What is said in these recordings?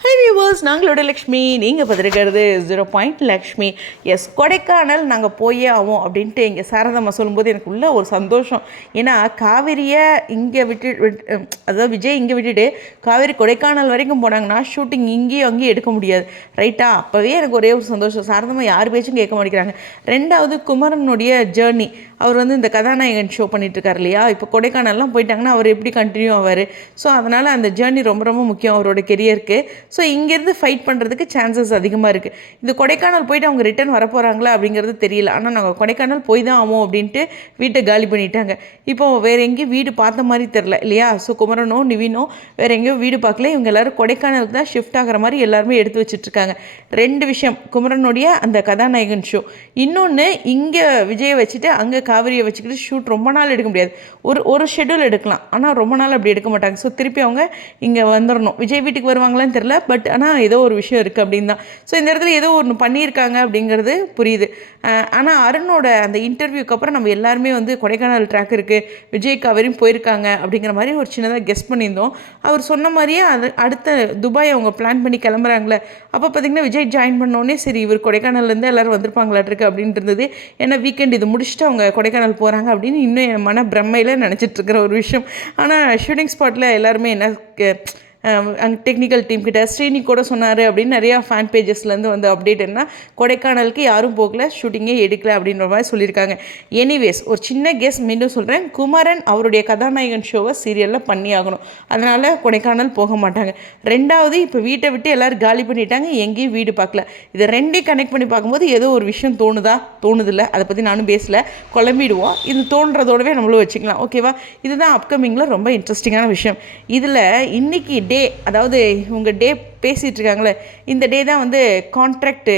Hey viewers நாங்களோட Lakshmi நீங்கள் பார்த்துருக்கிறது zero point Lakshmi. Yes Kodaikanal நாங்கள் போயே ஆவோம் அப்படின்ட்டு இங்கே சாரதம்மா சொல்லும்போது எனக்கு உள்ள ஒரு சந்தோஷம். ஏன்னா காவிரியை இங்கே விட்டு அதாவது விஜய் இங்கே விட்டுட்டு காவிரி கொடைக்கானல் வரைக்கும் போனாங்கன்னா ஷூட்டிங் இங்கேயும் அங்கேயும் எடுக்க முடியாது. ரைட்டா அப்போவே எனக்கு ஒரே ஒரு சந்தோஷம். சாரதம்மா யார் பேச்சும் கேட்க மாட்டேங்கிறாங்க. ரெண்டாவது குமரனுடைய ஜேர்னி அவர் வந்து இந்த கதாநாயகன் ஷோ பண்ணிட்டுருக்கார் இல்லையா? இப்போ கொடைக்கானல்லாம் போயிட்டாங்கன்னா அவர் எப்படி கண்டினியூ ஆவார்? ஸோ அதனால் அந்த ஜேர்னி ரொம்ப ரொம்ப முக்கியம் அவரோட கெரியருக்கு ஸோ இங்கேருந்து ஃபைட் பண்ணுறதுக்கு சான்சஸ் அதிகமாக இருக்குது இந்த கொடைக்கானல் போயிட்டு அவங்க ரிட்டர்ன் வர போகிறாங்களா அப்படிங்கிறது தெரியல. ஆனால் நாங்கள் கொடைக்கானல் போய் தான் ஆகும் அப்படின்ட்டு வீட்டை காலி பண்ணிட்டாங்க. இப்போ வேறு எங்கேயும் வீடு பார்த்த மாதிரி தெரில இல்லையா? ஸோ குமரனோ நிவினோ வேறு எங்கேயோ வீடு பார்க்கல. இவங்க எல்லாரும் கொடைக்கானலுக்கு தான் ஷிஃப்ட் ஆகிற மாதிரி எல்லாருமே எடுத்து வச்சுட்ருக்காங்க. ரெண்டு விஷயம் குமரனுடைய அந்த கதாநாயகன் ஷோ இன்னொன்று இங்கே விஜயை வச்சுட்டு அங்கே காவிரியை வச்சுக்கிட்டு ஷூட் ரொம்ப நாள் எடுக்க முடியாது. ஒரு ஒரு ஷெட்யூல் எடுக்கலாம். ஆனால் ரொம்ப நாள் அப்படி எடுக்க மாட்டாங்க. ஸோ திருப்பி அவங்க இங்கே வந்துடணும் விஜய் வீட்டுக்கு வருவாங்களான்னு தெரில பட் ஆனால் ஏதோ ஒரு விஷயம் இருக்குது அப்படின்னு தான். ஸோ இந்த இடத்துல ஏதோ ஒன்று பண்ணியிருக்காங்க அப்படிங்கிறது புரியுது. ஆனால் அருணோட அந்த இன்டர்வியூக்கு அப்புறம் நம்ம எல்லாருமே வந்து கொடைக்கானல் ட்ராக் இருக்குது விஜய் காவேரியும் போயிருக்காங்க அப்படிங்கிற மாதிரி ஒரு சின்னதாக கெஸ் பண்ணியிருந்தோம். அவர் சொன்ன மாதிரியே அது அடுத்த துபாய் அவங்க பிளான் பண்ணி கிளம்புறாங்களே. அப்போ பார்த்தீங்கன்னா விஜய் ஜாயின் பண்ணோடனே சரி இவர் கொடைக்கானல்லேருந்து எல்லோரும் வந்திருப்பாங்களாட்டிருக்கு அப்படின்ட்டு இருந்தது. ஏன்னா வீக்கெண்ட் இது முடிச்சுட்டு அவங்க கொடைக்கானல் போகிறாங்க அப்படின்னு இன்னும் என் மன பிரம்மையில் நினச்சிட்டு இருக்கிற ஒரு விஷயம். ஆனால் ஷூட்டிங் ஸ்பாட்டில் எல்லாருமே என்ன க- டெக்னிக்கல் டீம் கிட்ட ஸ்ரீனி கூட சொன்னார் அப்படின்னு நிறையா ஃபேன் பேஜஸ்லேருந்து வந்து அப்டேட் என்ன கொடைக்கானலுக்கு யாரும் போகல ஷூட்டிங்கே எடுக்கல அப்படின்ற மாதிரி சொல்லியிருக்காங்க. எனிவேஸ் ஒரு சின்ன கெஸ் மீண்டும் சொல்கிறேன் குமரன் அவருடைய கதாநாயகன் ஷோவை சீரியலில் பண்ணி ஆகணும். அதனால் கொடைக்கானல் போக மாட்டாங்க. ரெண்டாவது இப்போ வீட்டை விட்டு எல்லோரும் காலி பண்ணிட்டாங்க எங்கேயும் வீடு பார்க்கல. இதை ரெண்டையும் கனெக்ட் பண்ணி பார்க்கும்போது ஏதோ ஒரு விஷயம் தோணுதா? தோணுதில்ல. அதை பற்றி நானும் பேசல. குழம்பிடுவோம். இது தோன்றதோடவே நம்மளும் வச்சுக்கலாம். ஓகேவா இதுதான் அப்கமிங்கில் ரொம்ப இன்ட்ரெஸ்டிங்கான விஷயம். இதில் இன்றைக்கி டே அதாவது உங்கள் டே பேசிகிட்டு இருக்காங்களே இந்த டே தான் வந்து கான்ட்ராக்ட்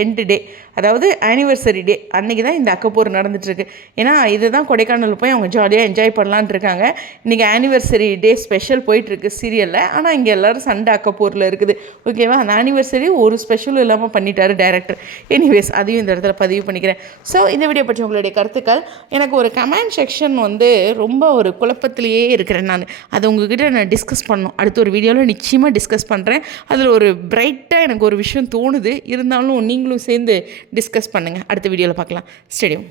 எண்டு டே அதாவது ஆனிவர்சரி டே அன்றைக்கி தான் இந்த அக்கப்போர் நடந்துட்டுருக்கு ஏன்னா இதுதான் கொடைக்கானல் போய் அவங்க ஜாலியாக என்ஜாய் பண்ணலான்ட்டு இருக்காங்க இன்றைக்கி ஆனிவர்சரி டே ஸ்பெஷல் போயிட்டுருக்கு சீரியலில் ஆனால் இங்கே எல்லோரும் சண்டை அக்கப்போரில் இருக்குது. ஓகேவா அந்த ஆனிவர்சரி ஒரு ஸ்பெஷலும் இல்லாமல் பண்ணிட்டாரு டேரக்டர் எனிவேஸ் அதையும் இந்த இடத்துல பதிவு பண்ணிக்கிறேன். ஸோ இந்த வீடியோ பற்றி உங்களுடைய கருத்துக்கள். எனக்கு ஒரு கமெண்ட் செக்ஷன் வந்து ரொம்ப ஒரு குழப்பத்திலேயே இருக்கிறேன் நான். அதை உங்ககிட்ட நான் டிஸ்கஸ் பண்ணணும். அடுத்த ஒரு வீடியோவில் நிச்சயமாக டிஸ்கஸ் பண்ணுறேன் அதில் ஒரு பிரைட்டாக எனக்கு ஒரு விஷயம் தோணுது. இருந்தாலும் நீங்களும் சேர்ந்து டிஸ்கஸ் பண்ணுங்கள் அடுத்த வீடியோவில் பார்க்கலாம். ஸ்டேடியம்